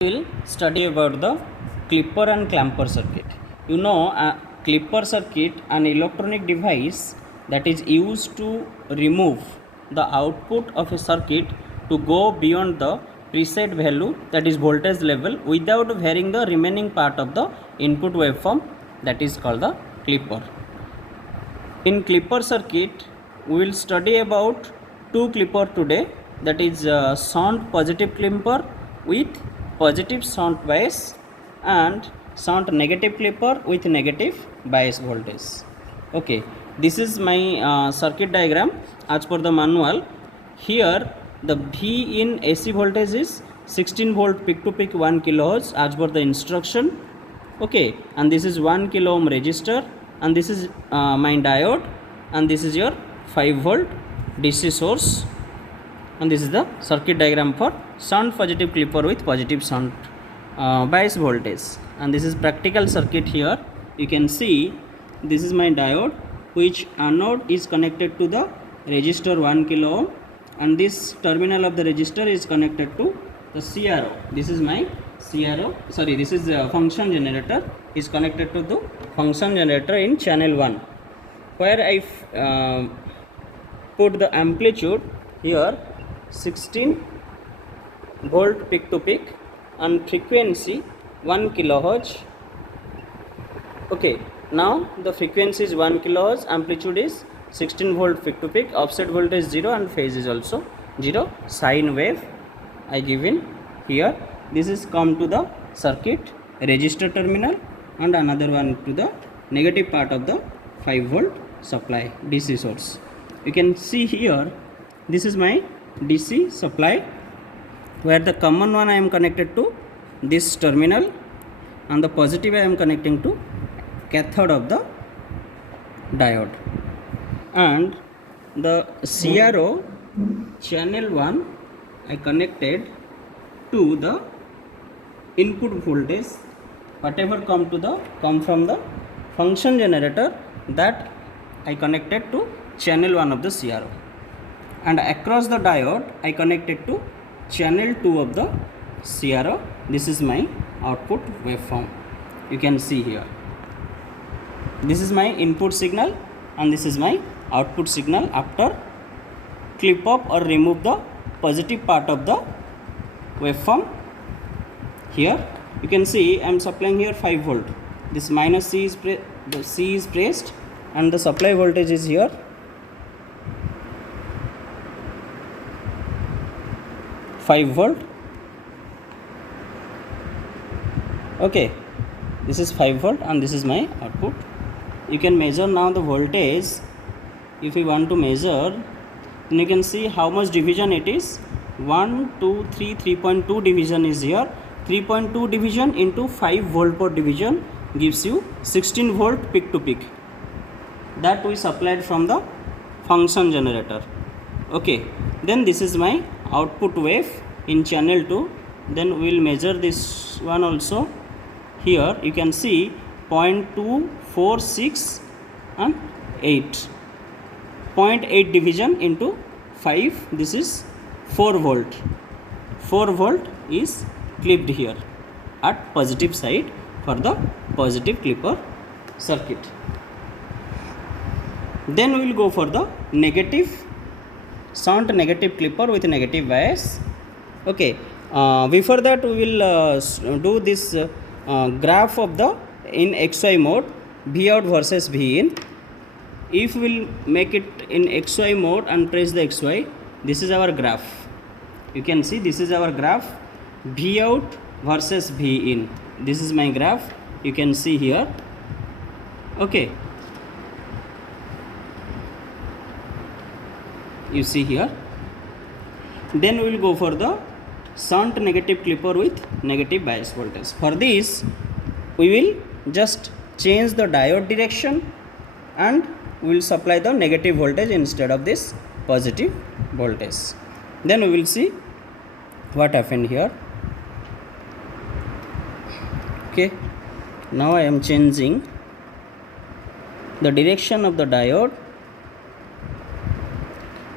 We will study about the clipper and clamper circuit. You know, a clipper circuit, an electronic device that is used to remove the output of a circuit to go beyond the preset value, that is voltage level, without varying the remaining part of the input waveform, that is called the clipper. In clipper circuit, we will study about two clipper today, that is shunt positive clipper with positive shunt bias and shunt negative clipper with negative bias voltage. Okay, this is my circuit diagram as per the manual. Here the V in AC voltage is 16 volt peak to peak 1 kilohertz as per the instruction. Okay, and this is 1 kilo ohm resistor, and this is my diode, and this is your 5 volt DC source, and this is the circuit diagram for shunt positive clipper with positive shunt bias voltage. And this is practical circuit. Here you can see this is my diode, which anode is connected to the resistor 1 kilo ohm, and this terminal of the resistor is connected to the CRO. This is my CRO, sorry, this is a function generator is connected to the function generator in channel 1, where I put the amplitude here 16 volt peak to peak and frequency 1 kilohertz. Okay, now the frequency is 1 kilohertz, amplitude is 16 volt peak to peak, offset voltage 0 and phase is also 0. Sine wave I given here. This is come to the circuit resistor terminal, and another one to the negative part of the 5 volt supply DC source. You can see here this is my DC supply, where the common one I am connected to this terminal, and the positive I am connecting to cathode of the diode, and the CRO channel 1 I connected to the input voltage, whatever come from the function generator, that I connected to channel 1 of the CRO, and across the diode I connected to channel 2 of the CRO. This is my output waveform. You can see here this is my input signal, and this is my output signal after clip up or remove the positive part of the waveform. Here you can see I am supplying here 5 volt. This minus C is the C is pressed, and the supply voltage is here 5 volt. Okay, this is 5 volt and this is my output. You can measure now the voltage. If you want to measure, then you can see how much division it is. 1 2 3 3.2 division is here. 3.2 division into 5 volt per division gives you 16 volt peak to peak, that we supplied from the function generator. Okay, then this is my output wave in channel 2. Then we will measure this one also. Here you can see 0.2 4 6 and 8, 0.8 division into 5, this is 4 volt. 4 volt is clipped here at positive side for the positive clipper circuit. Then we will go for the negative shunt negative clipper with negative bias. Okay, before that we will do this graph of the in XY mode, V out versus V in. If we will make it in XY mode and press the XY, this is our graph. You can see this is our graph, V out versus V in. This is my graph, you can see here. Okay, you see here. Then we will go for the shunt negative clipper with negative bias voltage. For this we will just change the diode direction, and we will supply the negative voltage instead of this positive voltage. Then we will see what happened here. Okay, now I am changing the direction of the diode.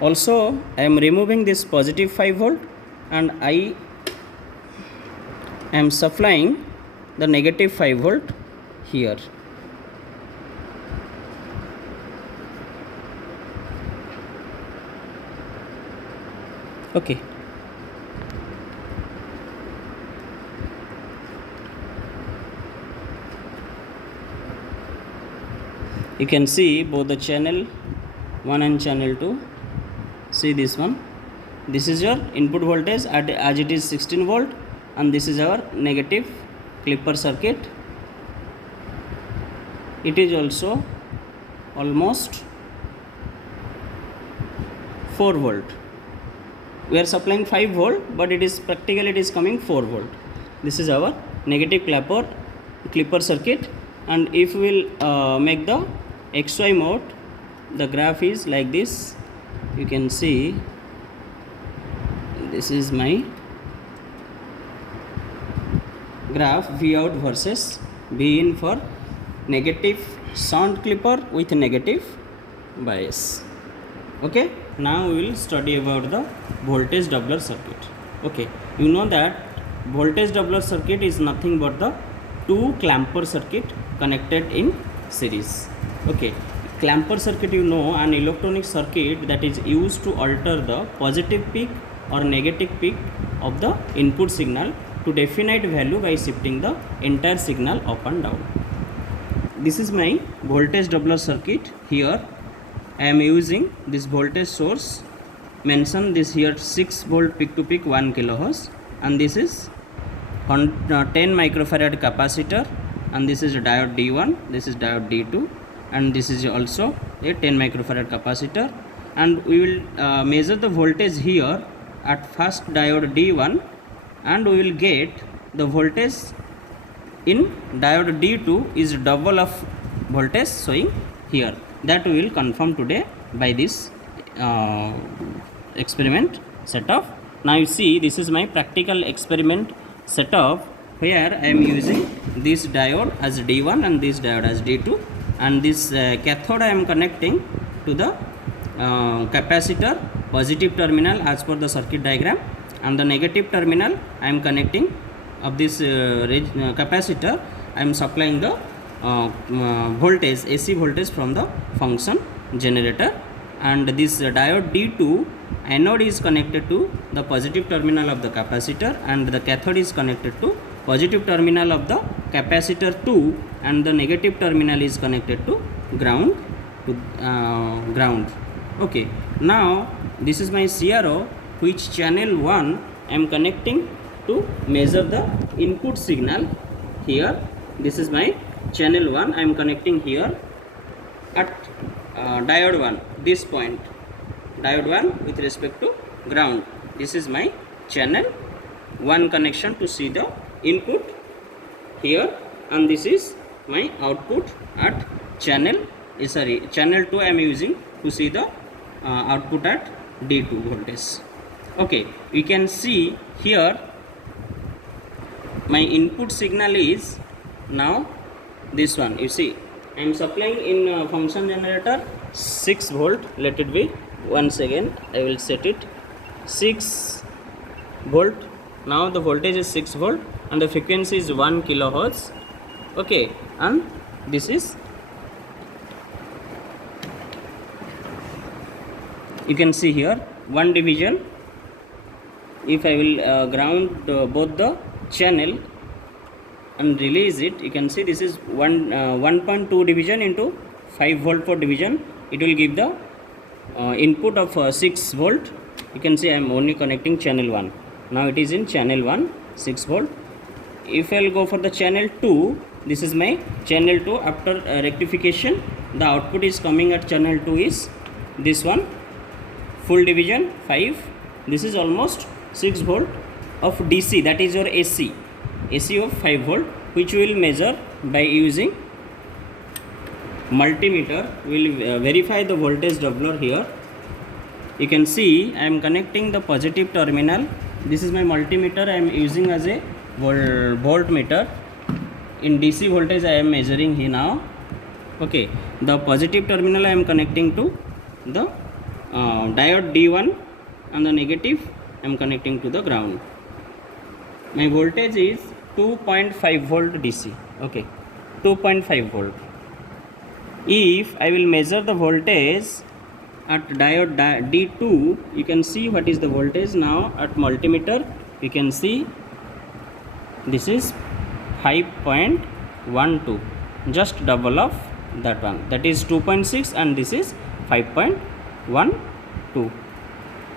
Also I am removing this positive 5 volt, and I I am supplying the negative 5 volt here. Okay. You can see both the channel 1 and channel 2. See this one. This is your input voltage as it is 16 volt, and this is our negative clipper circuit. It is also almost 4 volt. We are supplying 5 volt, but it is practically it is coming 4 volt. This is our negative clipper circuit, and if we will make the XY mode, the graph is like this. You can see this is my graph V out versus V in for negative shunt clipper with negative bias. Okay, now we will study about the voltage doubler circuit. Okay, you know that voltage doubler circuit is nothing but the two clamper circuit connected in series. Okay, clamper circuit, you know, an electronic circuit that is used to alter the positive peak or negative peak of the input signal to definite value by shifting the entire signal up and down. This is my voltage doubler circuit. Here I am using this voltage source, mention this here 6 volt peak to peak 1 kilohertz, and this is 10 microfarad capacitor, and this is a diode D1, this is diode D2, and this is also a 10 microfarad capacitor. And we will measure the voltage here at first diode D1, and we will get the voltage in diode D2 is double of voltage showing here. That we will confirm today by this experiment setup. Now you see, this is my practical experiment setup where I am using this diode as D1 and this diode as D2, and this cathode I am connecting to the capacitor positive terminal as per the circuit diagram, and the negative terminal I am connecting of this capacitor. I am supplying the voltage, AC voltage from the function generator, and this diode D2 anode is connected to the positive terminal of the capacitor, and the cathode is connected to positive terminal of the capacitor 2, and the negative terminal is connected to ground. Okay, now this is my CRO, which channel 1 I am connecting to measure the input signal. Here this is my channel 1, I am connecting here at diode 1, this point, diode 1 with respect to ground. This is my channel 1 connection to see the input here, and this is my output at channel 2 I am using to see the output at D2 voltage. Okay, you can see here my input signal is now this one. You see, I am supplying in function generator 6 volt. Let it be. Once again I will set it 6 volt. Now the voltage is 6 volt and the frequency is 1 kilohertz. Okay, and this is, you can see here one division. If I will ground both the channel and release it, you can see this is 1.2 division into 5 volt for division. It will give the input of 6 volt. You can see I am only connecting channel 1. Now it is in channel 1, 6 volt. If I will go for the channel 2, this is my channel 2. After rectification, the output is coming at channel 2 is this one, full division 5. This is almost 6 volt of DC, that is your AC of 5 volt, which we will measure by using multimeter. We will verify the voltage doubler here. You can see I am connecting the positive terminal. This is my multimeter I am using as a voltmeter. In DC voltage I am measuring here now. Okay, the positive terminal I am connecting to the diode D1 and the negative I am connecting to the ground. My voltage is 2.5 volt DC. Okay, 2.5 volt. If I will measure the voltage at diode D2, you can see what is the voltage now. At multimeter you can see this is 5.12, just double of that one, that is 2.6, and this is 5.12.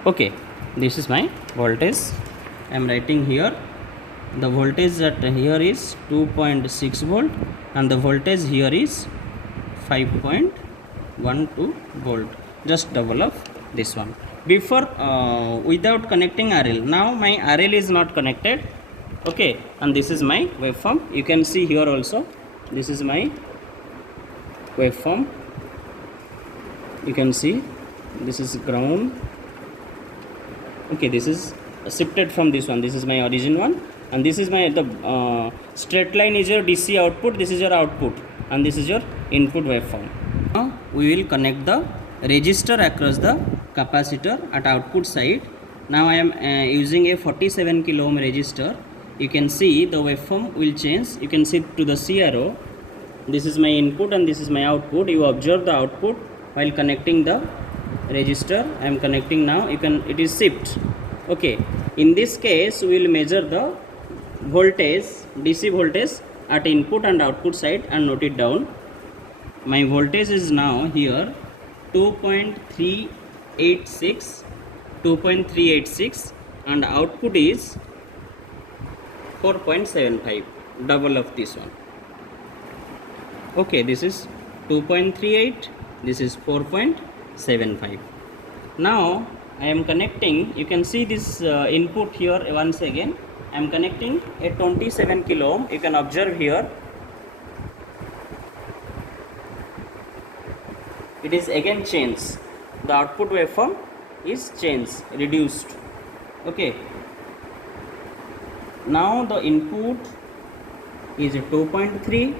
okay, this is my voltage. I am writing here the voltage at here is 2.6 volt and the voltage here is 5.12 volt, just double of this one. Before without connecting RL, now my RL is not connected. Okay, and this is my waveform. You can see here also, this is my waveform. You can see this is ground. Okay, this is shifted from this one, this is my origin one, and this is my the straight line is your DC output, this is your output, and this is your input waveform. Now we will connect the resistor across the capacitor at output side. Now I am using a 47 kilo ohm resistor. You can see the waveform will change. You can see to the CRO, this is my input and this is my output. You observe the output while connecting the resistor. I am connecting now. It is shift. Okay, in this case we will measure the voltage, DC voltage at input and output side, and note it down. My voltage is now here 2.386, and output is 4.75, double of this one. Okay, this is 2.38, this is 4.75. Now I am connecting, you can see this input here once again. I am connecting a 27 kilo ohm. You can observe here, it is again changed. The output waveform is changed, reduced. Okay, now the input is 2.3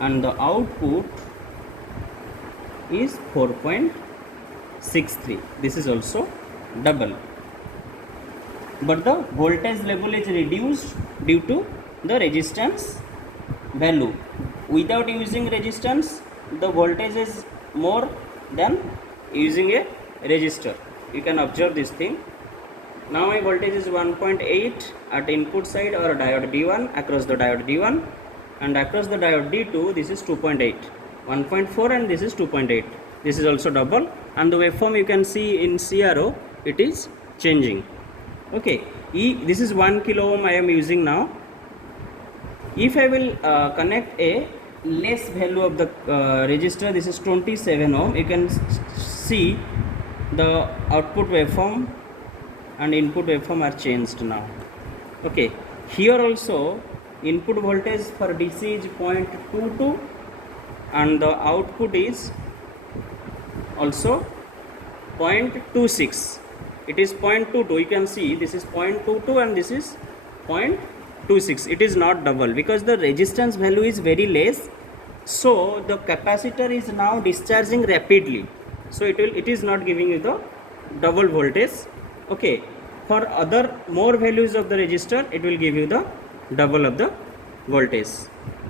and the output is 4.63. This is also double, but the voltage level is reduced due to the resistance value. Without using resistance, the voltage is more than using a resistor. You can observe this thing. Now my voltage is 1.8 at input side or diode D1, across the diode D1, and across the diode D2 this is 2.8, 1.4, and this is 2.8. This is also double, and the waveform you can see in CRO, it is changing. Okay, this is 1 kilo ohm I am using now. If I will connect a less value of the resistor, this is 27 ohm, you can see the output waveform and input waveform are changed now. Okay, here also input voltage for DC is 0.22 and the output is also 0.26. It is 0.22. You can see this is 0.22 and this is 0.26. It is not double because the resistance value is very less. So the capacitor is now discharging rapidly. So it is not giving you the double voltage. Okay, for other more values of the resistor, it will give you the double of the voltage.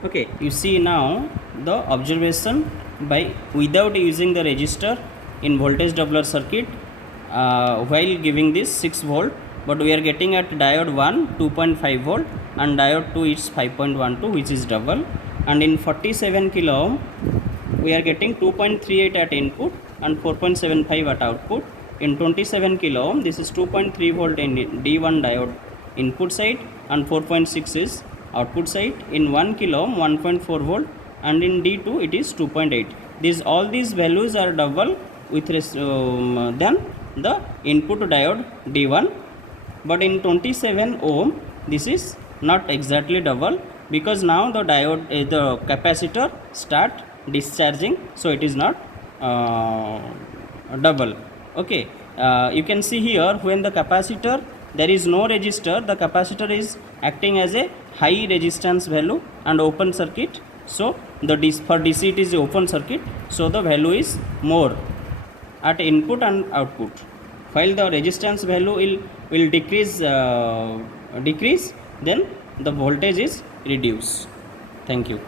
Okay, you see now the observation by without using the resistor in voltage doubler circuit while giving this 6 volt, but we are getting at diode 1 2.5 volt and diode 2 is 5.12, which is double, and in 47 kilo ohm we are getting 2.38 at input and 4.75 at output. In 27 kilo ohm this is 2.3 volt in D1 diode input side and 4.6 is output side. In 1 kilo ohm 1.4 volt, and in D2 it is 2.8. All these values are double with than the input diode D1, but in 27 ohm this is not exactly double because now the diode the capacitor start discharging, so it is not double. Okay, you can see here when the capacitor there is no resistor, the capacitor is acting as a high resistance value and open circuit. So the for DC it is open circuit, so the value is more at input and output, while the resistance value will decrease, then the voltage is reduced. Thank you.